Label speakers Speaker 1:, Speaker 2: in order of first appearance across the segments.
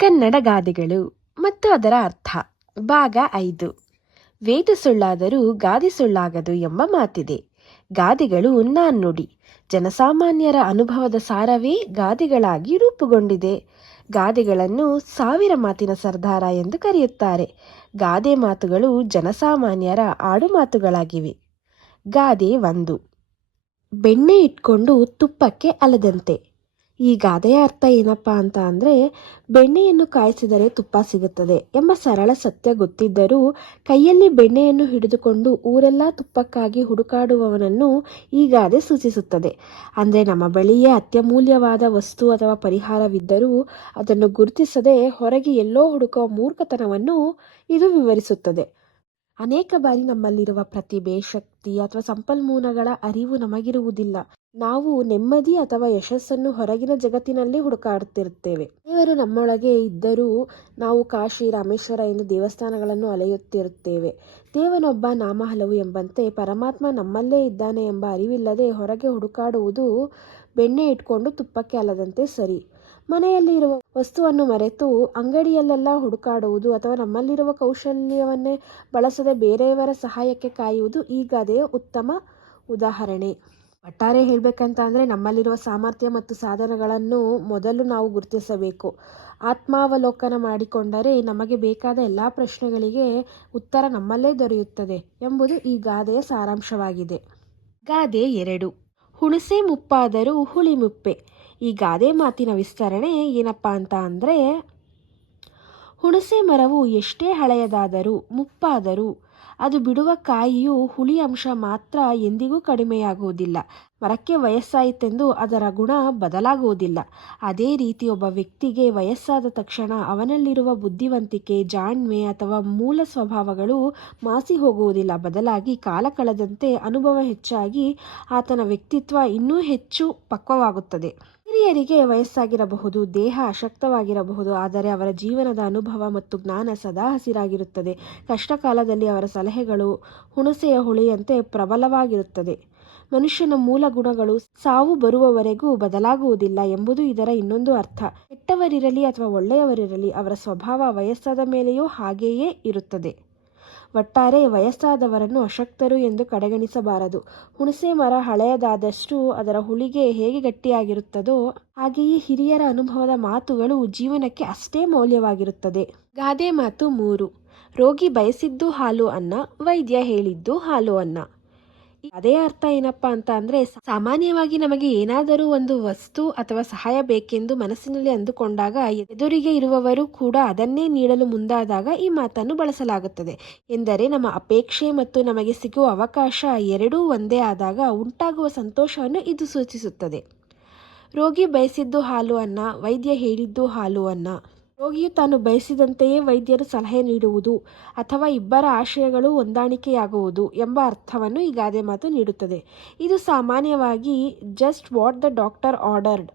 Speaker 1: ಕನ್ನಡ ಗಾದೆಗಳು ಮತ್ತು ಅದರ ಅರ್ಥ. ಭಾಗ ಐದು. ವೇದ ಸುಳ್ಳಾದರೂ ಗಾದೆ ಸುಳ್ಳಾಗದು ಎಂಬ ಮಾತಿದೆ. ಗಾದೆಗಳು ನಾನ್ನುಡಿ ಜನಸಾಮಾನ್ಯರ ಅನುಭವದ ಸಾರವೇ ಗಾದೆಗಳಾಗಿ ರೂಪುಗೊಂಡಿದೆ. ಗಾದೆಗಳನ್ನು ಸಾವಿರ ಮಾತಿನ ಸರ್ದಾರ ಎಂದು ಕರೆಯುತ್ತಾರೆ. ಗಾದೆ ಮಾತುಗಳು ಜನಸಾಮಾನ್ಯರ ಆಡುಮಾತುಗಳಾಗಿವೆ ಗಾದೆ ಒಂದು. ಬೆಣ್ಣೆ ಇಟ್ಕೊಂಡು ತುಪ್ಪಕ್ಕೆ ಅಲದಂತೆ. ಈ ಗಾದೆಯ ಅರ್ಥ ಏನಪ್ಪ ಅಂತ ಅಂದರೆ, ಬೆಣ್ಣೆಯನ್ನು ಕಾಯಿಸಿದರೆ ತುಪ್ಪ ಸಿಗುತ್ತದೆ ಎಂಬ ಸರಳ ಸತ್ಯ ಗೊತ್ತಿದ್ದರೂ, ಕೈಯಲ್ಲಿ ಬೆಣ್ಣೆಯನ್ನು ಹಿಡಿದುಕೊಂಡು ಊರೆಲ್ಲ ತುಪ್ಪಕ್ಕಾಗಿ ಹುಡುಕಾಡುವವನನ್ನು ಈ ಗಾದೆ ಸೂಚಿಸುತ್ತದೆ. ಅಂದರೆ, ನಮ್ಮ ಬಳಿಯೇ ಅತ್ಯಮೂಲ್ಯವಾದ ವಸ್ತು ಅಥವಾ ಪರಿಹಾರವಿದ್ದರೂ, ಅದನ್ನು ಗುರುತಿಸದೆ ಹೊರಗೆ ಎಲ್ಲೋ ಹುಡುಕುವ ಮೂರ್ಖತನವನ್ನು ಇದು ವಿವರಿಸುತ್ತದೆ. ಅನೇಕ ಬಾರಿ ನಮ್ಮಲ್ಲಿರುವ ಪ್ರತಿಭೆ, ಶಕ್ತಿ ಅಥವಾ ಸಂಪನ್ಮೂಲಗಳ ಅರಿವು ನಮಗಿರುವುದಿಲ್ಲ. ನಾವು ನೆಮ್ಮದಿ ಅಥವಾ ಯಶಸ್ಸನ್ನು ಹೊರಗಿನ ಜಗತ್ತಿನಲ್ಲಿ ಹುಡುಕಾಡುತ್ತಿರುತ್ತೇವೆ ದೇವರು ನಮ್ಮೊಳಗೆ ಇದ್ದರೂ ನಾವು ಕಾಶಿ, ರಾಮೇಶ್ವರ ಎಂದು ದೇವಸ್ಥಾನಗಳನ್ನು ಅಲೆಯುತ್ತಿರುತ್ತೇವೆ ದೇವನೊಬ್ಬ ನಾಮ ಹಲವು ಎಂಬಂತೆ ಪರಮಾತ್ಮ ನಮ್ಮಲ್ಲೇ ಇದ್ದಾನೆ ಎಂಬ ಅರಿವಿಲ್ಲದೆ ಹೊರಗೆ ಹುಡುಕಾಡುವುದು ಬೆಣ್ಣೆ ಇಟ್ಕೊಂಡು ತುಪ್ಪಕ್ಕೆ ಅಲ್ಲದಂತೆ ಸರಿ. ಮನೆಯಲ್ಲಿರುವ ವಸ್ತುವನ್ನು ಮರೆತು ಅಂಗಡಿಯಲ್ಲೆಲ್ಲ ಹುಡುಕಾಡುವುದು ಅಥವಾ ನಮ್ಮಲ್ಲಿರುವ ಕೌಶಲ್ಯವನ್ನೇ ಬಳಸದೆ ಬೇರೆಯವರ ಸಹಾಯಕ್ಕೆ ಕಾಯುವುದು ಈ ಗಾದೆಯ ಉತ್ತಮ ಉದಾಹರಣೆ. ಒಟ್ಟಾರೆ ಹೇಳಬೇಕಂತ ಅಂದರೆ ನಮ್ಮಲ್ಲಿರುವ ಸಾಮರ್ಥ್ಯ ಮತ್ತು ಸಾಧನಗಳನ್ನು ಮೊದಲು ನಾವು ಗುರುತಿಸಬೇಕು. ಆತ್ಮಾವಲೋಕನ ಮಾಡಿಕೊಂಡರೆ ನಮಗೆ ಬೇಕಾದ ಎಲ್ಲ ಪ್ರಶ್ನೆಗಳಿಗೆ ಉತ್ತರ ನಮ್ಮಲ್ಲೇ ದೊರೆಯುತ್ತದೆ ಎಂಬುದು ಈ ಗಾದೆಯ ಸಾರಾಂಶವಾಗಿದೆ. ಗಾದೆ ಎರಡು. ಹುಣಸೆ ಮುಪ್ಪಾದರೂ ಹುಳಿ ಮುಪ್ಪೆ. ಈ ಗಾದೆ ಮಾತಿನ ವಿಸ್ತರಣೆ ಏನಪ್ಪ ಅಂತ ಅಂದರೆ, ಹುಣಸೆ ಮರವು ಎಷ್ಟೇ ಹಳೆಯದಾದರೂ, ಮುಪ್ಪಾದರೂ, ಅದು ಬಿಡುವ ಕಾಯಿಯು ಹುಳಿ ಅಂಶ ಮಾತ್ರ ಎಂದಿಗೂ ಕಡಿಮೆಯಾಗುವುದಿಲ್ಲ. ಮರಕ್ಕೆ ವಯಸ್ಸಾಯಿತೆಂದು ಅದರ ಗುಣ ಬದಲಾಗುವುದಿಲ್ಲ. ಅದೇ ರೀತಿ ಒಬ್ಬ ವ್ಯಕ್ತಿಗೆ ವಯಸ್ಸಾದ ತಕ್ಷಣ ಅವನಲ್ಲಿರುವ ಬುದ್ಧಿವಂತಿಕೆ, ಜಾಣ್ಮೆ ಅಥವಾ ಮೂಲ ಸ್ವಭಾವಗಳು ಮಾಸಿ ಹೋಗುವುದಿಲ್ಲ. ಬದಲಾಗಿ ಕಾಲ ಕಳೆದಂತೆ ಅನುಭವ ಹೆಚ್ಚಾಗಿ ಆತನ ವ್ಯಕ್ತಿತ್ವ ಇನ್ನೂ ಹೆಚ್ಚು ಪಕ್ವವಾಗುತ್ತದೆ. ಹಿರಿಯರಿಗೆ ವಯಸ್ಸಾಗಿರಬಹುದು, ದೇಹ ಅಶಕ್ತವಾಗಿರಬಹುದು, ಆದರೆ ಅವರ ಜೀವನದ ಅನುಭವ ಮತ್ತು ಜ್ಞಾನ ಸದಾ ಹಸಿರಾಗಿರುತ್ತದೆ. ಕಷ್ಟಕಾಲದಲ್ಲಿ ಅವರ ಸಲಹೆಗಳು ಹುಣಸೆಯ ಹುಳಿಯಂತೆ ಪ್ರಬಲವಾಗಿರುತ್ತದೆ. ಮನುಷ್ಯನ ಮೂಲ ಗುಣಗಳು ಸಾವು ಬರುವವರೆಗೂ ಬದಲಾಗುವುದಿಲ್ಲ ಎಂಬುದು ಇದರ ಇನ್ನೊಂದು ಅರ್ಥ. ಕೆಟ್ಟವರಿರಲಿ ಅಥವಾ ಒಳ್ಳೆಯವರಿರಲಿ, ಅವರ ಸ್ವಭಾವ ವಯಸ್ಸಾದ ಮೇಲೆಯೂ ಹಾಗೆಯೇ ಇರುತ್ತದೆ. ಒಟ್ಟಾರೆ ವಯಸ್ಸಾದವರನ್ನು ಅಶಕ್ತರು ಎಂದು ಕಡೆಗಣಿಸಬಾರದು. ಹುಣಸೆ ಮರ ಹಳೆಯದಾದಷ್ಟು ಅದರ ಹುಳಿಗೆ ಹೇಗೆ ಗಟ್ಟಿಯಾಗಿರುತ್ತದೋ ಹಾಗೆಯೇ ಹಿರಿಯರ ಅನುಭವದ ಮಾತುಗಳು ಜೀವನಕ್ಕೆ ಅಷ್ಟೇ ಮೌಲ್ಯವಾಗಿರುತ್ತದೆ. ಗಾದೆ ಮಾತು ಮೂರು. ರೋಗಿ ಬಯಸಿದ್ದು ಹಾಲು ಅನ್ನ, ವೈದ್ಯ ಹೇಳಿದ್ದು ಹಾಲು ಅನ್ನ. ಅದೇ ಅರ್ಥ ಏನಪ್ಪಾ ಅಂತ ಅಂದ್ರೆ ಸಾಮಾನ್ಯವಾಗಿ ನಮಗೆ ಏನಾದರೂ ಒಂದು ವಸ್ತು ಅಥವಾ ಸಹಾಯ ಬೇಕೆಂದು ಮನಸ್ಸಿನಲ್ಲಿ ಅಂದುಕೊಂಡಾಗ ಎದುರಿಗೆ ಇರುವವರು ಕೂಡ ಅದನ್ನೇ ನೀಡಲು ಮುಂದಾದಾಗ ಈ ಮಾತನ್ನು ಬಳಸಲಾಗುತ್ತದೆ. ಎಂದರೆ ನಮ್ಮ ಅಪೇಕ್ಷೆ ಮತ್ತು ನಮಗೆ ಸಿಗುವ ಅವಕಾಶ ಎರಡೂ ಒಂದೇ ಆದಾಗ ಉಂಟಾಗುವ ಸಂತೋಷವನ್ನು ಇದು ಸೂಚಿಸುತ್ತದೆ. ರೋಗಿ ಬಯಸಿದ್ದು ಹಾಲು ಅನ್ನ, ವೈದ್ಯ ಹೇಳಿದ್ದು ಹಾಲು ಅನ್ನ ರೋಗಿಯು ತಾನು ಬಯಸಿದಂತೆಯೇ ವೈದ್ಯರು ಸಲಹೆ ನೀಡುವುದು ಅಥವಾ ಇಬ್ಬರ ಆಶಯಗಳು ಹೊಂದಾಣಿಕೆಯಾಗುವುದು ಎಂಬ ಅರ್ಥವನ್ನು ಈ ಗಾದೆ ಮಾತು ನೀಡುತ್ತದೆ. ಇದು ಸಾಮಾನ್ಯವಾಗಿ just what the doctor ordered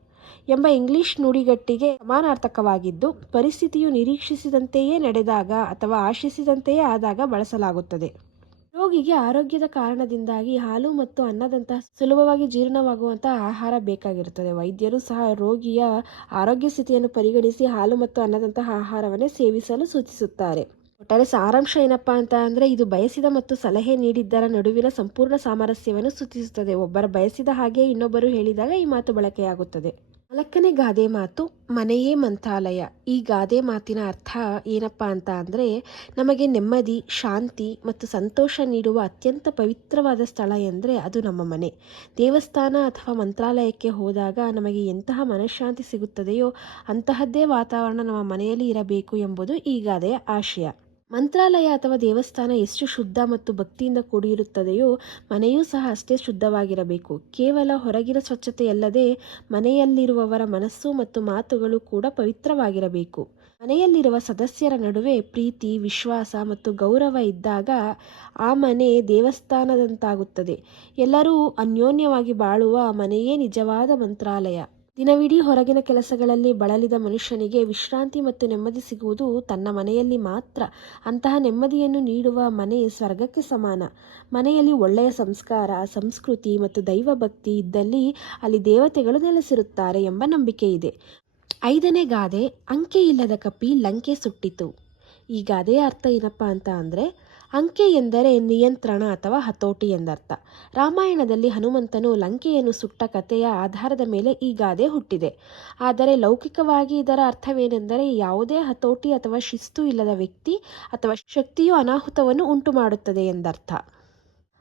Speaker 1: ಎಂಬ ಇಂಗ್ಲಿಷ್ ನುಡಿಗಟ್ಟಿಗೆ ಸಮಾನಾರ್ಥಕವಾಗಿದ್ದು, ಪರಿಸ್ಥಿತಿಯು ನಿರೀಕ್ಷಿಸಿದಂತೆಯೇ ನಡೆದಾಗ ಅಥವಾ ಆಶಿಸಿದಂತೆಯೇ ಆದಾಗ ಬಳಸಲಾಗುತ್ತದೆ. ರೋಗಿಗೆ ಆರೋಗ್ಯದ ಕಾರಣದಿಂದಾಗಿ ಹಾಲು ಮತ್ತು ಅನ್ನದಂತಹ ಸುಲಭವಾಗಿ ಜೀರ್ಣವಾಗುವಂತಹ ಆಹಾರ ಬೇಕಾಗಿರುತ್ತದೆ. ವೈದ್ಯರು ಸಹ ರೋಗಿಯ ಆರೋಗ್ಯ ಸ್ಥಿತಿಯನ್ನು ಪರಿಗಣಿಸಿ ಹಾಲು ಮತ್ತು ಅನ್ನದಂತಹ ಆಹಾರವನ್ನೇ ಸೇವಿಸಲು ಸೂಚಿಸುತ್ತಾರೆ. ಒಟ್ಟಾರೆ ಸಾರಾಂಶ ಏನಪ್ಪ ಅಂತ ಅಂದರೆ ಇದು ಬಯಸಿದ ಮತ್ತು ಸಲಹೆ ನೀಡಿದ್ದರ ನಡುವಿನ ಸಂಪೂರ್ಣ ಸಾಮರಸ್ಯವನ್ನು ಸೂಚಿಸುತ್ತದೆ. ಒಬ್ಬರ ಬಯಸಿದ ಹಾಗೆ ಇನ್ನೊಬ್ಬರು ಹೇಳಿದಾಗ ಈ ಮಾತು ಬಳಕೆಯಾಗುತ್ತದೆ. ನಾಲ್ಕನೇ ಗಾದೆ ಮಾತು ಮನೆಯೇ ಮಂತ್ರಾಲಯ. ಈ ಗಾದೆ ಮಾತಿನ ಅರ್ಥ ಏನಪ್ಪ ಅಂತ ಅಂದರೆ, ನಮಗೆ ನೆಮ್ಮದಿ, ಶಾಂತಿ ಮತ್ತು ಸಂತೋಷ ನೀಡುವ ಅತ್ಯಂತ ಪವಿತ್ರವಾದ ಸ್ಥಳ ಎಂದರೆ ಅದು ನಮ್ಮ ಮನೆ. ದೇವಸ್ಥಾನ ಅಥವಾ ಮಂತ್ರಾಲಯಕ್ಕೆ ಹೋದಾಗ ನಮಗೆ ಎಂತಹ ಮನಃಶಾಂತಿ ಸಿಗುತ್ತದೆಯೋ, ಅಂತಹದ್ದೇ ವಾತಾವರಣ ನಮ್ಮ ಮನೆಯಲ್ಲಿ ಇರಬೇಕು ಎಂಬುದು ಈ ಗಾದೆಯ ಆಶಯ. ಮಂತ್ರಾಲಯ ಅಥವಾ ದೇವಸ್ಥಾನ ಎಷ್ಟು ಶುದ್ಧ ಮತ್ತು ಭಕ್ತಿಯಿಂದ ಕೂಡಿರುತ್ತದೆಯೋ ಮನೆಯೂ ಸಹ ಅಷ್ಟೇ ಶುದ್ಧವಾಗಿರಬೇಕು. ಕೇವಲ ಹೊರಗಿನ ಸ್ವಚ್ಛತೆಯಲ್ಲದೆ ಮನೆಯಲ್ಲಿರುವವರ ಮನಸ್ಸು ಮತ್ತು ಮಾತುಗಳು ಕೂಡ ಪವಿತ್ರವಾಗಿರಬೇಕು. ಮನೆಯಲ್ಲಿರುವ ಸದಸ್ಯರ ನಡುವೆ ಪ್ರೀತಿ, ವಿಶ್ವಾಸ ಮತ್ತು ಗೌರವ ಇದ್ದಾಗ ಆ ಮನೆ ದೇವಸ್ಥಾನದಂತಾಗುತ್ತದೆ. ಎಲ್ಲರೂ ಅನ್ಯೋನ್ಯವಾಗಿ ಬಾಳುವ ಮನೆಯೇ ನಿಜವಾದ ಮಂತ್ರಾಲಯ. ದಿನವಿಡೀ ಹೊರಗಿನ ಕೆಲಸಗಳಲ್ಲಿ ಬಳಲಿದ ಮನುಷ್ಯನಿಗೆ ವಿಶ್ರಾಂತಿ ಮತ್ತು ನೆಮ್ಮದಿ ಸಿಗುವುದು ತನ್ನ ಮನೆಯಲ್ಲಿ ಮಾತ್ರ. ಅಂತಹ ನೆಮ್ಮದಿಯನ್ನು ನೀಡುವ ಮನೆ ಸ್ವರ್ಗಕ್ಕೆ ಸಮಾನ. ಮನೆಯಲ್ಲಿ ಒಳ್ಳೆಯ ಸಂಸ್ಕಾರ, ಸಂಸ್ಕೃತಿ ಮತ್ತು ದೈವಭಕ್ತಿ ಇದ್ದಲ್ಲಿ ಅಲ್ಲಿ ದೇವತೆಗಳು ನೆಲೆಸಿರುತ್ತಾರೆ ಎಂಬ ನಂಬಿಕೆ ಇದೆ. ಐದನೇ ಗಾದೆ, ಅಂಕೆ ಇಲ್ಲದ ಕಪಿ ಲಂಕೆ ಸುಟ್ಟಿತು. ಈ ಗಾದೆಯ ಅರ್ಥ ಏನಪ್ಪ ಅಂತ ಅಂದರೆ ಅಂಕೆ ಎಂದರೆ ನಿಯಂತ್ರಣ ಅಥವಾ ಹತೋಟಿ ಎಂದರ್ಥ. ರಾಮಾಯಣದಲ್ಲಿ ಹನುಮಂತನು ಲಂಕೆಯನ್ನು ಸುಟ್ಟ ಕಥೆಯ ಆಧಾರದ ಮೇಲೆ ಈ ಗಾದೆ ಹುಟ್ಟಿದೆ. ಆದರೆ ಲೌಕಿಕವಾಗಿ ಇದರ ಅರ್ಥವೇನೆಂದರೆ ಯಾವುದೇ ಹತೋಟಿ ಅಥವಾ ಶಿಸ್ತು ಇಲ್ಲದ ವ್ಯಕ್ತಿ ಅಥವಾ ಶಕ್ತಿಯು ಅನಾಹುತವನ್ನು ಉಂಟು ಮಾಡುತ್ತದೆ ಎಂದರ್ಥ.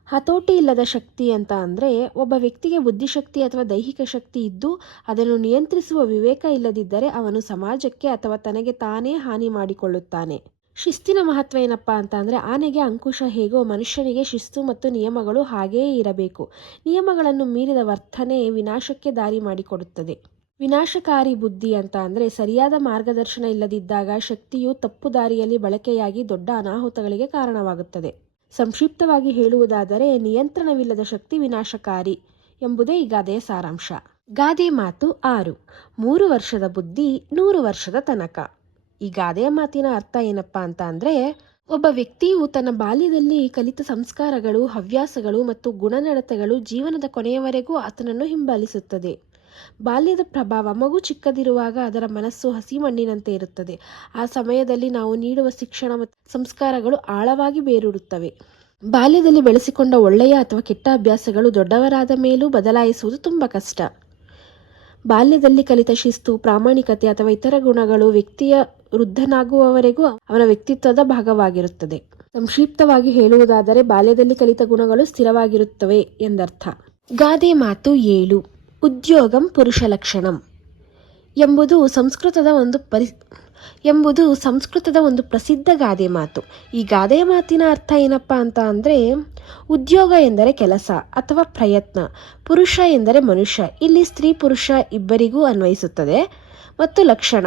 Speaker 1: ಹತೋಟಿ ಇಲ್ಲದ ಶಕ್ತಿ ಅಂತ ಅಂದರೆ ಒಬ್ಬ ವ್ಯಕ್ತಿಗೆ ಬುದ್ಧಿಶಕ್ತಿ ಅಥವಾ ದೈಹಿಕ ಶಕ್ತಿ ಇದ್ದು ಅದನ್ನು ನಿಯಂತ್ರಿಸುವ ವಿವೇಕ ಇಲ್ಲದಿದ್ದರೆ ಅವನು ಸಮಾಜಕ್ಕೆ ಅಥವಾ ತನಗೆ ತಾನೇ ಹಾನಿ ಮಾಡಿಕೊಳ್ಳುತ್ತಾನೆ. ಶಿಸ್ತಿನ ಮಹತ್ವ ಏನಪ್ಪ ಅಂತ ಅಂದರೆ ಆನೆಗೆ ಅಂಕುಶ ಹೇಗೋ ಮನುಷ್ಯನಿಗೆ ಶಿಸ್ತು ಮತ್ತು ನಿಯಮಗಳು ಹಾಗೆಯೇ ಇರಬೇಕು. ನಿಯಮಗಳನ್ನು ಮೀರಿದ ವರ್ತನೆ ವಿನಾಶಕ್ಕೆ ದಾರಿ ಮಾಡಿಕೊಡುತ್ತದೆ. ವಿನಾಶಕಾರಿ ಬುದ್ಧಿ ಅಂತ ಅಂದರೆ ಸರಿಯಾದ ಮಾರ್ಗದರ್ಶನ ಇಲ್ಲದಿದ್ದಾಗ ಶಕ್ತಿಯು ತಪ್ಪು ದಾರಿಯಲ್ಲಿ ಬಳಕೆಯಾಗಿ ದೊಡ್ಡ ಅನಾಹುತಗಳಿಗೆ ಕಾರಣವಾಗುತ್ತದೆ. ಸಂಕ್ಷಿಪ್ತವಾಗಿ ಹೇಳುವುದಾದರೆ ನಿಯಂತ್ರಣವಿಲ್ಲದ ಶಕ್ತಿ ವಿನಾಶಕಾರಿ ಎಂಬುದೇ ಈ ಗಾದೆಯ ಸಾರಾಂಶ. ಗಾದೆ ಮಾತು ಆರು. ಮೂರು ವರ್ಷದ ಬುದ್ಧಿ ನೂರು ವರ್ಷದ ತನಕ. ಈ ಗಾದೆಯ ಮಾತಿನ ಅರ್ಥ ಏನಪ್ಪ ಅಂತ ಅಂದರೆ, ಒಬ್ಬ ವ್ಯಕ್ತಿಯು ತನ್ನ ಬಾಲ್ಯದಲ್ಲಿ ಕಲಿತ ಸಂಸ್ಕಾರಗಳು, ಹವ್ಯಾಸಗಳು ಮತ್ತು ಗುಣನಡತೆಗಳು ಜೀವನದ ಕೊನೆಯವರೆಗೂ ಆತನನ್ನು ಹಿಂಬಾಲಿಸುತ್ತದೆ. ಬಾಲ್ಯದ ಪ್ರಭಾವ ಮಗು ಚಿಕ್ಕದಿರುವಾಗ ಅದರ ಮನಸ್ಸು ಹಸಿ ಮಣ್ಣಿನಂತೆ ಇರುತ್ತದೆ. ಆ ಸಮಯದಲ್ಲಿ ನಾವು ನೀಡುವ ಶಿಕ್ಷಣ ಮತ್ತು ಸಂಸ್ಕಾರಗಳು ಆಳವಾಗಿ ಬೇರೂಡುತ್ತವೆ. ಬಾಲ್ಯದಲ್ಲಿ ಬೆಳೆಸಿಕೊಂಡ ಒಳ್ಳೆಯ ಅಥವಾ ಕೆಟ್ಟ ಅಭ್ಯಾಸಗಳು ದೊಡ್ಡವರಾದ ಮೇಲೂ ಬದಲಾಯಿಸುವುದು ತುಂಬ ಕಷ್ಟ. ಬಾಲ್ಯದಲ್ಲಿ ಕಲಿತ ಶಿಸ್ತು, ಪ್ರಾಮಾಣಿಕತೆ ಅಥವಾ ಇತರ ಗುಣಗಳು ವ್ಯಕ್ತಿಯ ವೃದ್ಧನಾಗುವವರೆಗೂ ಅವನ ವ್ಯಕ್ತಿತ್ವದ ಭಾಗವಾಗಿರುತ್ತದೆ. ಸಂಕ್ಷಿಪ್ತವಾಗಿ ಹೇಳುವುದಾದರೆ ಬಾಲ್ಯದಲ್ಲಿ ಕಲಿತ ಗುಣಗಳು ಸ್ಥಿರವಾಗಿರುತ್ತವೆ ಎಂದರ್ಥ. ಗಾದೆ ಮಾತು ಏಳು. ಉದ್ಯೋಗಂ ಪುರುಷ ಲಕ್ಷಣಂ. ಎಂಬುದು ಸಂಸ್ಕೃತದ ಒಂದು ಪರಿ, ಎಂಬುದು ಸಂಸ್ಕೃತದ ಒಂದು ಪ್ರಸಿದ್ಧ ಗಾದೆ ಮಾತು. ಈ ಗಾದೆ ಮಾತಿನ ಅರ್ಥ ಏನಪ್ಪ ಅಂತ ಅಂದರೆ ಉದ್ಯೋಗ ಎಂದರೆ ಕೆಲಸ ಅಥವಾ ಪ್ರಯತ್ನ, ಪುರುಷ ಎಂದರೆ ಮನುಷ್ಯ. ಇಲ್ಲಿ ಸ್ತ್ರೀ ಪುರುಷ ಇಬ್ಬರಿಗೂ ಅನ್ವಯಿಸುತ್ತದೆ. ಮತ್ತು ಲಕ್ಷಣ.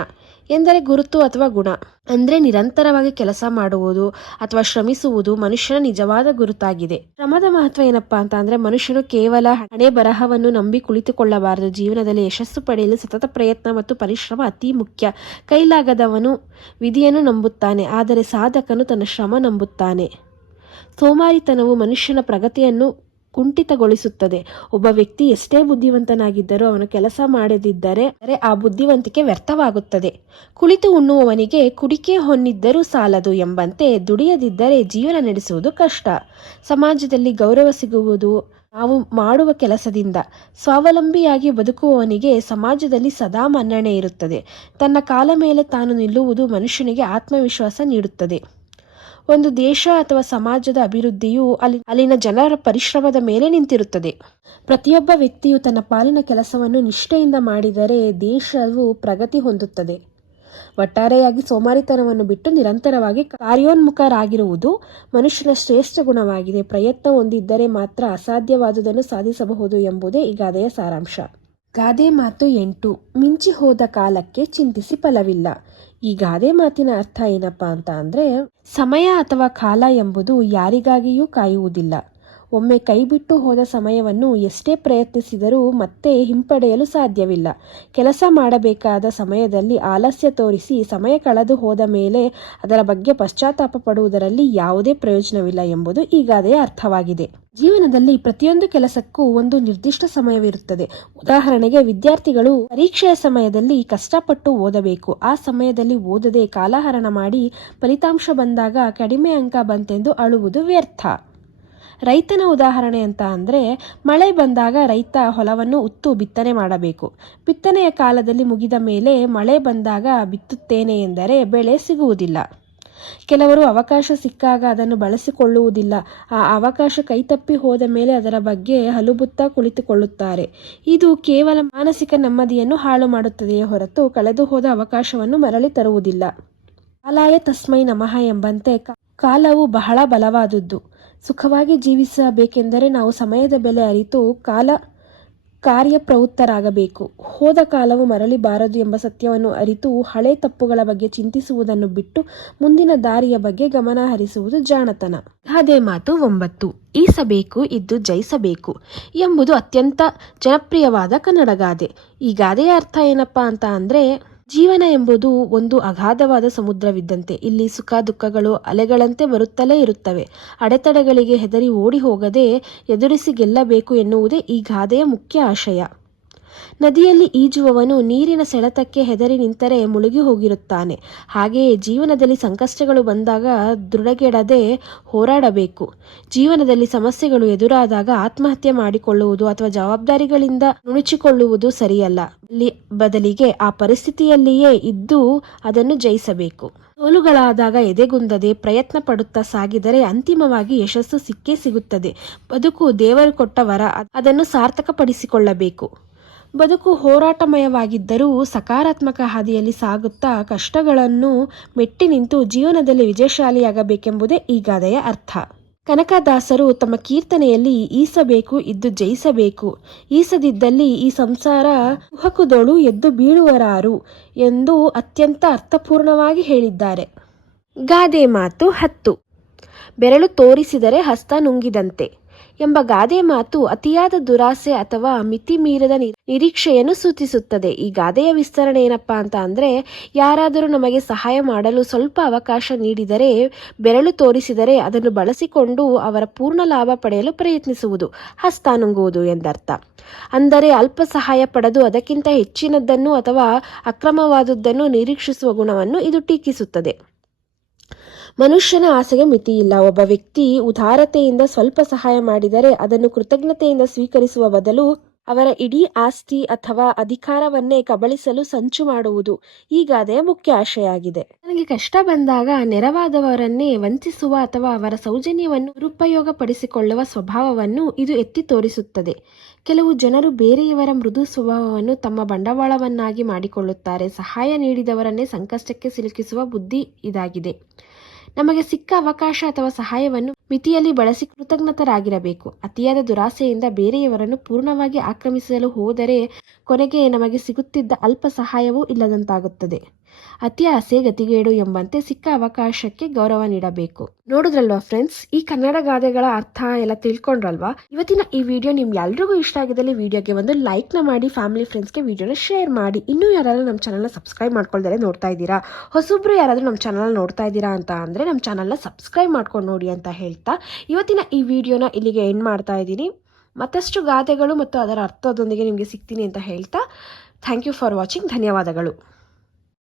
Speaker 1: ಎಂದರೆ ಗುರುತು ಅಥವಾ ಗುಣ. ಅಂದರೆ ನಿರಂತರವಾಗಿ ಕೆಲಸ ಮಾಡುವುದು ಅಥವಾ ಶ್ರಮಿಸುವುದು ಮನುಷ್ಯನ ನಿಜವಾದ ಗುರುತಾಗಿದೆ. ಶ್ರಮದ ಮಹತ್ವ ಏನಪ್ಪಾ ಅಂತ ಅಂದ್ರೆ ಮನುಷ್ಯನು ಕೇವಲ ಹಣೆ ಬರಹವನ್ನು ನಂಬಿ ಕುಳಿತುಕೊಳ್ಳಬಾರದು. ಜೀವನದಲ್ಲಿ ಯಶಸ್ಸು ಪಡೆಯಲು ಸತತ ಪ್ರಯತ್ನ ಮತ್ತು ಪರಿಶ್ರಮ ಅತಿ ಮುಖ್ಯ. ಕೈಲಾಗದವನು ವಿಧಿಯನ್ನು ನಂಬುತ್ತಾನೆ, ಆದರೆ ಸಾಧಕನು ತನ್ನ ಶ್ರಮ ನಂಬುತ್ತಾನೆ. ಸೋಮಾರಿತನವು ಮನುಷ್ಯನ ಪ್ರಗತಿಯನ್ನು ಕುಂಠಿತಗೊಳಿಸುತ್ತದೆ. ಒಬ್ಬ ವ್ಯಕ್ತಿ ಎಷ್ಟೇ ಬುದ್ಧಿವಂತನಾಗಿದ್ದರೂ ಅವನು ಕೆಲಸ ಮಾಡದಿದ್ದರೆ ಅರೆ ಆ ಬುದ್ಧಿವಂತಿಕೆ ವ್ಯರ್ಥವಾಗುತ್ತದೆ. ಕುಳಿತು ಉಣ್ಣುವವನಿಗೆ ಕುಡಿಕೆ ಹೊನ್ನಿದ್ದರೂ ಸಾಲದು ಎಂಬಂತೆ ದುಡಿಯದಿದ್ದರೆ ಜೀವನ ನಡೆಸುವುದು ಕಷ್ಟ. ಸಮಾಜದಲ್ಲಿ ಗೌರವ ಸಿಗುವುದು ನಾವು ಮಾಡುವ ಕೆಲಸದಿಂದ. ಸ್ವಾವಲಂಬಿಯಾಗಿ ಬದುಕುವವನಿಗೆ ಸಮಾಜದಲ್ಲಿ ಸದಾ ಮನ್ನಣೆ ಇರುತ್ತದೆ. ತನ್ನ ಕಾಲ ಮೇಲೆ ತಾನು ನಿಲ್ಲುವುದು ಮನುಷ್ಯನಿಗೆ ಆತ್ಮವಿಶ್ವಾಸ ನೀಡುತ್ತದೆ. ಒಂದು ದೇಶ ಅಥವಾ ಸಮಾಜದ ಅಭಿವೃದ್ಧಿಯು ಅಲ್ಲಿ ಅಲ್ಲಿನ ಜನರ ಪರಿಶ್ರಮದ ಮೇಲೆ ನಿಂತಿರುತ್ತದೆ. ಪ್ರತಿಯೊಬ್ಬ ವ್ಯಕ್ತಿಯು ತನ್ನ ಪಾಲಿನ ಕೆಲಸವನ್ನು ನಿಷ್ಠೆಯಿಂದ ಮಾಡಿದರೆ ದೇಶವು ಪ್ರಗತಿ ಹೊಂದುತ್ತದೆ. ಒಟ್ಟಾರೆಯಾಗಿ ಸೋಮಾರಿತನವನ್ನು ಬಿಟ್ಟು ನಿರಂತರವಾಗಿ ಕಾರ್ಯೋನ್ಮುಖರಾಗಿರುವುದು ಮನುಷ್ಯನ ಶ್ರೇಷ್ಠ ಗುಣವಾಗಿದೆ. ಪ್ರಯತ್ನ ಹೊಂದಿದ್ದರೆ ಮಾತ್ರ ಅಸಾಧ್ಯವಾದುದನ್ನು ಸಾಧಿಸಬಹುದು ಎಂಬುದೇ ಈ ಗಾದೆಯ ಸಾರಾಂಶ. ಗಾದೆ ಮಾತು ಎಂಟು. ಮಿಂಚಿ ಹೋದ ಕಾಲಕ್ಕೆ ಚಿಂತಿಸಿ ಫಲವಿಲ್ಲ. ಈ ಗಾದೆ ಮಾತಿನ ಅರ್ಥ ಏನಪ್ಪಾ ಅಂತ ಅಂದರೆ, ಸಮಯ ಅಥವಾ ಕಾಲ ಎಂಬುದು ಯಾರಿಗಾಗಿಯೂ ಕಾಯುವುದಿಲ್ಲ. ಒಮ್ಮೆ ಕೈಬಿಟ್ಟು ಹೋದ ಸಮಯವನ್ನು ಎಷ್ಟೇ ಪ್ರಯತ್ನಿಸಿದರೂ ಮತ್ತೆ ಹಿಂಪಡೆಯಲು ಸಾಧ್ಯವಿಲ್ಲ. ಕೆಲಸ ಮಾಡಬೇಕಾದ ಸಮಯದಲ್ಲಿ ಆಲಸ್ಯ ತೋರಿಸಿ ಸಮಯ ಕಳೆದು ಹೋದ ಮೇಲೆ ಅದರ ಬಗ್ಗೆ ಪಶ್ಚಾತ್ತಾಪ ಪಡುವುದರಲ್ಲಿ ಯಾವುದೇ ಪ್ರಯೋಜನವಿಲ್ಲ ಎಂಬುದು ಈ ಅರ್ಥವಾಗಿದೆ. ಜೀವನದಲ್ಲಿ ಪ್ರತಿಯೊಂದು ಕೆಲಸಕ್ಕೂ ಒಂದು ನಿರ್ದಿಷ್ಟ ಸಮಯವಿರುತ್ತದೆ. ಉದಾಹರಣೆಗೆ ವಿದ್ಯಾರ್ಥಿಗಳು ಪರೀಕ್ಷೆಯ ಸಮಯದಲ್ಲಿ ಕಷ್ಟಪಟ್ಟು ಓದಬೇಕು. ಆ ಸಮಯದಲ್ಲಿ ಓದದೆ ಕಾಲಹರಣ ಮಾಡಿ ಫಲಿತಾಂಶ ಬಂದಾಗ ಕಡಿಮೆ ಅಂಕ ಬಂತೆಂದು ಅಳುವುದು ವ್ಯರ್ಥ. ರೈತನ ಉದಾಹರಣೆ ಅಂತ ಅಂದರೆ, ಮಳೆ ಬಂದಾಗ ರೈತ ಹೊಲವನ್ನು ಉತ್ತು ಬಿತ್ತನೆ ಮಾಡಬೇಕು. ಬಿತ್ತನೆಯ ಕಾಲದಲ್ಲಿ ಮುಗಿದ ಮೇಲೆ ಮಳೆ ಬಂದಾಗ ಬಿತ್ತುತ್ತೇನೆ ಎಂದರೆ ಬೆಳೆ ಸಿಗುವುದಿಲ್ಲ. ಕೆಲವರು ಅವಕಾಶ ಸಿಕ್ಕಾಗ ಅದನ್ನು ಬಳಸಿಕೊಳ್ಳುವುದಿಲ್ಲ. ಆ ಅವಕಾಶ ಕೈತಪ್ಪಿ ಹೋದ ಮೇಲೆ ಅದರ ಬಗ್ಗೆ ಹಲುಬುತ್ತಾ ಕುಳಿತುಕೊಳ್ಳುತ್ತಾರೆ. ಇದು ಕೇವಲ ಮಾನಸಿಕ ನೆಮ್ಮದಿಯನ್ನು ಹಾಳು ಮಾಡುತ್ತದೆಯೇ ಹೊರತು ಕಳೆದು ಹೋದ ಅವಕಾಶವನ್ನು ಮರಳಿ ತರುವುದಿಲ್ಲ. ಕಾಲಾಯ ತಸ್ಮೈ ನಮಃ ಎಂಬಂತೆ ಕಾಲವು ಬಹಳ ಬಲವಾದುದು ಸುಖವಾಗಿ ಜೀವಿಸಬೇಕೆಂದರೆ ನಾವು ಸಮಯದ ಬೆಲೆ ಅರಿತು ಕಾಲ ಕಾರ್ಯಪ್ರವೃತ್ತರಾಗಬೇಕು. ಹೋದ ಕಾಲವು ಮರಳಿ ಬಾರದು ಎಂಬ ಸತ್ಯವನ್ನು ಅರಿತು ಹಳೆ ತಪ್ಪುಗಳ ಬಗ್ಗೆ ಚಿಂತಿಸುವುದನ್ನು ಬಿಟ್ಟು ಮುಂದಿನ ದಾರಿಯ ಬಗ್ಗೆ ಗಮನ ಹರಿಸುವುದು ಜಾಣತನ. ಗಾದೆ ಮಾತು ಒಂಬತ್ತು. ಈಸಬೇಕು ಇದ್ದು ಜಯಿಸಬೇಕು ಎಂಬುದು ಅತ್ಯಂತ ಜನಪ್ರಿಯವಾದ ಕನ್ನಡ ಗಾದೆ. ಈ ಗಾದೆಯ ಅರ್ಥ ಏನಪ್ಪಾ ಅಂತ ಅಂದ್ರೆ ಜೀವನ ಎಂಬುದು ಒಂದು ಅಗಾಧವಾದ ಸಮುದ್ರವಿದ್ದಂತೆ. ಇಲ್ಲಿ ಸುಖ ದುಃಖಗಳು ಅಲೆಗಳಂತೆ ಬರುತ್ತಲೇ ಇರುತ್ತವೆ. ಅಡೆತಡೆಗಳಿಗೆ ಹೆದರಿ ಓಡಿ ಹೋಗದೆ ಎದುರಿಸಿ ಗೆಲ್ಲಬೇಕು ಎನ್ನುವುದೇ ಈ ಗಾದೆಯ ಮುಖ್ಯ ಆಶಯ. ನದಿಯಲ್ಲಿ ಈಜುವವನು ನೀರಿನ ಸೆಳೆತಕ್ಕೆ ಹೆದರಿ ನಿಂತರೆ ಮುಳುಗಿ ಹೋಗಿರುತ್ತಾನೆ. ಹಾಗೆಯೇ ಜೀವನದಲ್ಲಿ ಸಂಕಷ್ಟಗಳು ಬಂದಾಗ ದೃಢಗೆಡದೆ ಹೋರಾಡಬೇಕು. ಜೀವನದಲ್ಲಿ ಸಮಸ್ಯೆಗಳು ಎದುರಾದಾಗ ಆತ್ಮಹತ್ಯೆ ಮಾಡಿಕೊಳ್ಳುವುದು ಅಥವಾ ಜವಾಬ್ದಾರಿಗಳಿಂದ ನುಣುಚಿಕೊಳ್ಳುವುದು ಸರಿಯಲ್ಲ. ಬದಲಿಗೆ ಆ ಪರಿಸ್ಥಿತಿಯಲ್ಲಿಯೇ ಇದ್ದು ಅದನ್ನು ಜಯಿಸಬೇಕು. ಸೋಲುಗಳಾದಾಗ ಎದೆಗುಂದದೆ ಪ್ರಯತ್ನ ಪಡುತ್ತಾ ಸಾಗಿದರೆ ಅಂತಿಮವಾಗಿ ಯಶಸ್ಸು ಸಿಕ್ಕೇ ಸಿಗುತ್ತದೆ. ಬದುಕು ದೇವರು ಕೊಟ್ಟ ವರ, ಅದನ್ನು ಸಾರ್ಥಕಪಡಿಸಿಕೊಳ್ಳಬೇಕು. ಬದುಕು ಹೋರಾಟಮಯವಾಗಿದ್ದರೂ ಸಕಾರಾತ್ಮಕ ಹಾದಿಯಲ್ಲಿ ಸಾಗುತ್ತಾ ಕಷ್ಟಗಳನ್ನು ಮೆಟ್ಟಿ ನಿಂತು ಜೀವನದಲ್ಲಿ ವಿಜಯಶಾಲಿಯಾಗಬೇಕೆಂಬುದೇ ಈ ಗಾದೆಯ ಅರ್ಥ. ಕನಕದಾಸರು ತಮ್ಮ ಕೀರ್ತನೆಯಲ್ಲಿ ಈಸಬೇಕು, ಇದ್ದು ಜಯಿಸಬೇಕು. ಈಸದಿದ್ದಲ್ಲಿ ಈ ಸಂಸಾರ ಕುಹಕುದೋಳು ಎದ್ದು ಬೀಳುವರಾರು ಎಂದು ಅತ್ಯಂತ ಅರ್ಥಪೂರ್ಣವಾಗಿ ಹೇಳಿದ್ದಾರೆ. ಗಾದೆ ಮಾತು ಹತ್ತು. ಬೆರಳು ತೋರಿಸಿದರೆ ಹಸ್ತ ನುಂಗಿದಂತೆ. ಎಂಬ ಗಾದೆ ಮಾತು ಅತಿಯಾದ ದುರಾಸೆ ಅಥವಾ ಮಿತಿ ಮೀರದ ನಿರೀಕ್ಷೆಯನ್ನು ಸೂಚಿಸುತ್ತದೆ. ಈ ಗಾದೆಯ ವಿಸ್ತರಣೆ ಏನಪ್ಪಾ ಅಂತ ಅಂದ್ರೆ, ಯಾರಾದರೂ ನಮಗೆ ಸಹಾಯ ಮಾಡಲು ಸ್ವಲ್ಪ ಅವಕಾಶ ನೀಡಿದರೆ, ಬೆರಳು ತೋರಿಸಿದರೆ ಅದನ್ನು ಬಳಸಿಕೊಂಡು ಅವರ ಪೂರ್ಣ ಲಾಭ ಪಡೆಯಲು ಪ್ರಯತ್ನಿಸುವುದು. ಹಸ್ತಾನುಂಗುವುದು ಎಂದರ್ಥ. ಅಂದರೆ ಅಲ್ಪ ಸಹಾಯ ಪಡೆದು ಅದಕ್ಕಿಂತ ಹೆಚ್ಚಿನದ್ದನ್ನು ಅಥವಾ ಅಕ್ರಮವಾದದ್ದನ್ನು ನಿರೀಕ್ಷಿಸುವ ಗುಣವನ್ನು ಇದು ಟೀಕಿಸುತ್ತದೆ. ಮನುಷ್ಯನ ಆಸೆಗೆ ಮಿತಿಯಿಲ್ಲ ಒಬ್ಬ ವ್ಯಕ್ತಿ ಉದಾರತೆಯಿಂದ ಸ್ವಲ್ಪ ಸಹಾಯ ಮಾಡಿದರೆ ಅದನ್ನು ಕೃತಜ್ಞತೆಯಿಂದ ಸ್ವೀಕರಿಸುವ ಬದಲು ಅವರ ಇಡೀ ಆಸ್ತಿ ಅಥವಾ ಅಧಿಕಾರವನ್ನೇ ಕಬಳಿಸಲು ಸಂಚು ಮಾಡುವುದು ಈ ಗಾದೆಯ ಮುಖ್ಯ ಆಶಯಾಗಿದೆ. ನನಗೆ ಕಷ್ಟ ಬಂದಾಗ ನೆರವಾದವರನ್ನೇ ವಂಚಿಸುವ ಅಥವಾ ಅವರ ಸೌಜನ್ಯವನ್ನು ದುರುಪಯೋಗಪಡಿಸಿಕೊಳ್ಳುವ ಸ್ವಭಾವವನ್ನು ಇದು ಎತ್ತಿ ತೋರಿಸುತ್ತದೆ. ಕೆಲವು ಜನರು ಬೇರೆಯವರ ಮೃದು ಸ್ವಭಾವವನ್ನು ತಮ್ಮ ಬಂಡವಾಳವನ್ನಾಗಿ ಮಾಡಿಕೊಳ್ಳುತ್ತಾರೆ. ಸಹಾಯ ನೀಡಿದವರನ್ನೇ ಸಂಕಷ್ಟಕ್ಕೆ ಸಿಲುಕಿಸುವ ಬುದ್ಧಿ ಇದಾಗಿದೆ. ನಮಗೆ ಸಿಕ್ಕ ಅವಕಾಶ ಅಥವಾ ಸಹಾಯವನ್ನು ಮಿತಿಯಲ್ಲಿ ಬಳಸಿ ಕೃತಜ್ಞತರಾಗಿರಬೇಕು. ಅತಿಯಾದ ದುರಾಸೆಯಿಂದ ಬೇರೆಯವರನ್ನು ಪೂರ್ಣವಾಗಿ ಆಕ್ರಮಿಸಲು ಹೋದರೆ ಕೊನೆಗೆ ನಮಗೆ ಸಿಗುತ್ತಿದ್ದ ಅಲ್ಪ ಸಹಾಯವೂ ಇಲ್ಲದಂತಾಗುತ್ತದೆ. ಅತಿ ಆಸೆ, ಗತಿಗೇಡು ಎಂಬಂತೆ ಸಿಕ್ಕ ಅವಕಾಶಕ್ಕೆ ಗೌರವ ನೀಡಬೇಕು. ನೋಡಿದ್ರಲ್ವಾ ಫ್ರೆಂಡ್ಸ್ ಈ ಕನ್ನಡ ಗಾದೆಗಳ ಅರ್ಥ ಎಲ್ಲ ತಿಳ್ಕೊಂಡ್ರಲ್ವಾ? ಇವತ್ತಿನ ಈ ವಿಡಿಯೋ ನಿಮ್ಗೆ ಎಲ್ರಿಗೂ ಇಷ್ಟ ಆಗಿದ್ದಲ್ಲಿ ವಿಡಿಯೋಗೆ ಒಂದು ಲೈಕ್ನ ಮಾಡಿ ಫ್ಯಾಮಿಲಿ ಫ್ರೆಂಡ್ಸ್ಗೆ ವಿಡಿಯೋನ ಶೇರ್ ಮಾಡಿ. ಇನ್ನೂ ಯಾರಾದ್ರೂ ನಮ್ಮ ಚಾನಲ್ನ ಸಬ್ಸ್ಕ್ರೈಬ್ ಮಾಡ್ಕೊಳ್ದರೆ ನೋಡ್ತಾ ಇದ್ದೀರಾ? ಹೊಸೊಬ್ರು ಯಾರಾದರೂ ನಮ್ಮ ಚಾನಲ್ ನೋಡ್ತಾ ಇದ್ದೀರಾ ಅಂತ ಅಂದರೆ ನಮ್ಮ ಚಾನಲ್ನ ಸಬ್ಸ್ಕ್ರೈಬ್ ಮಾಡ್ಕೊಂಡು ನೋಡಿ ಅಂತ ಹೇಳ್ತಾ ಇವತ್ತಿನ ಈ ವಿಡಿಯೋನ ಇಲ್ಲಿಗೆ ಎಂಡ್ ಮಾಡ್ತಾ ಇದ್ದೀನಿ. ಮತ್ತಷ್ಟು ಗಾದೆಗಳು ಮತ್ತು ಅದರ ಅರ್ಥದೊಂದಿಗೆ ನಿಮಗೆ ಸಿಗ್ತೀನಿ ಅಂತ ಹೇಳ್ತಾ ಥ್ಯಾಂಕ್ ಯು ಫಾರ್ ವಾಚಿಂಗ್ ಧನ್ಯವಾದಗಳು.